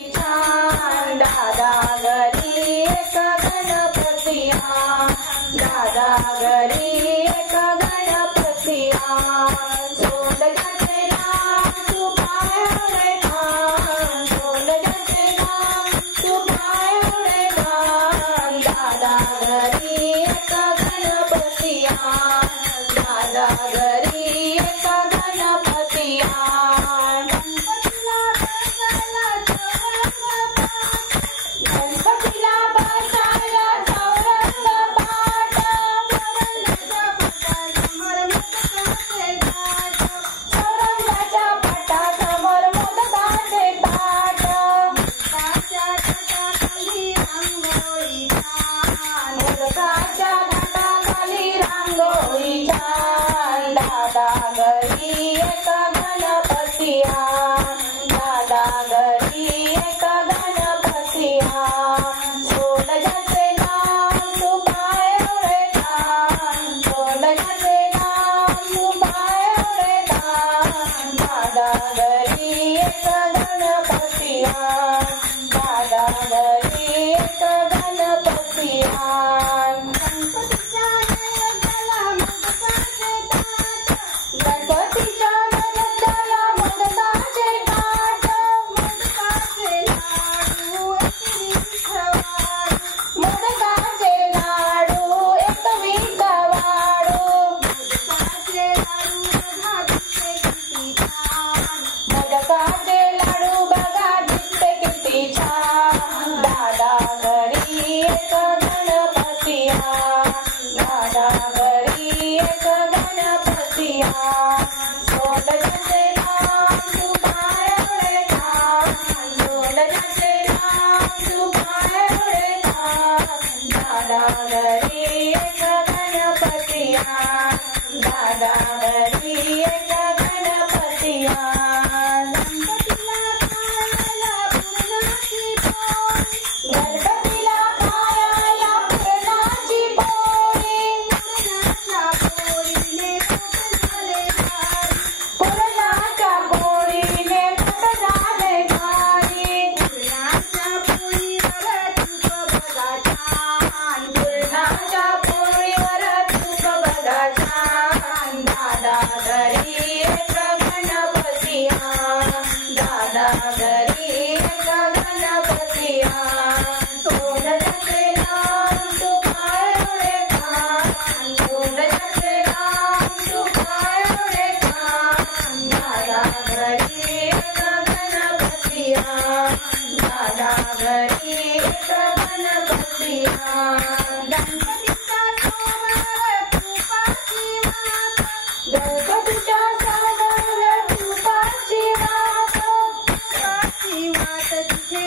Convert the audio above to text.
छान दादा घरी एक गणपती आण, दादा घरी एक गणपती आण. सोंडल्याचे नाम तू पायावळे घाल, सोंडल्याचे नाम तू पायावळे घाल. दादा घरी एक गणपती आण, दादा घरी एक गणपती आण. गणपतीला बसायला चौरंग पाट, चौरंगाच्या पाटासमोर मोदकाचे ताट, मोदकाच्या घाटाखाली रांगोळी छान. दादा घरी एक गणपती आण, दादा घरी एक गणपती आण. सोंडल्याचे नाम तू पायावळे घाल, सोंडल्याचे नाम तू पायावळे घाल. दादा घरी एक गणपती आण, दादा घरी एक गणपती आण. गणपतीच्या नैवेद्याला मोदकाचे ताट, मोदकाचे लाडू एकवीस वाढू, मोदकाचे लाडू बघा दिसते किती छान. दादा घरी एक गणपती आण, दादा घरी एक गणपती आण. सोंडल्याचे नाम तू पायावळे घाल, सोंडल्याचे नाम तू पायावळे घाल. दादा घरी एक गणपती आण, दादा घरी एक गणपती आण. गणपतीला खायला पुरणाची पोळी, पुरणाच्या पोळीने पोट झाले भारी, पुरणाच्या पोळीवर तूप बघा छान, पुरणाच्या पोळीवर तूप बघा छान. दादा घरी एक गणपती आण, दादा घरी एक गणपती आण. सोंडल्याचे नाम तू पायावळे घाल, सोंडल्याचे नाम तू पायावळे घाल. दादा घरी एक गणपती आण, दादा घरी एक गणपती आण. गणपतीच्या समोर तुपाची वात, गणपतीच्या समोर तुपाची वात, तुपाची वात तिथे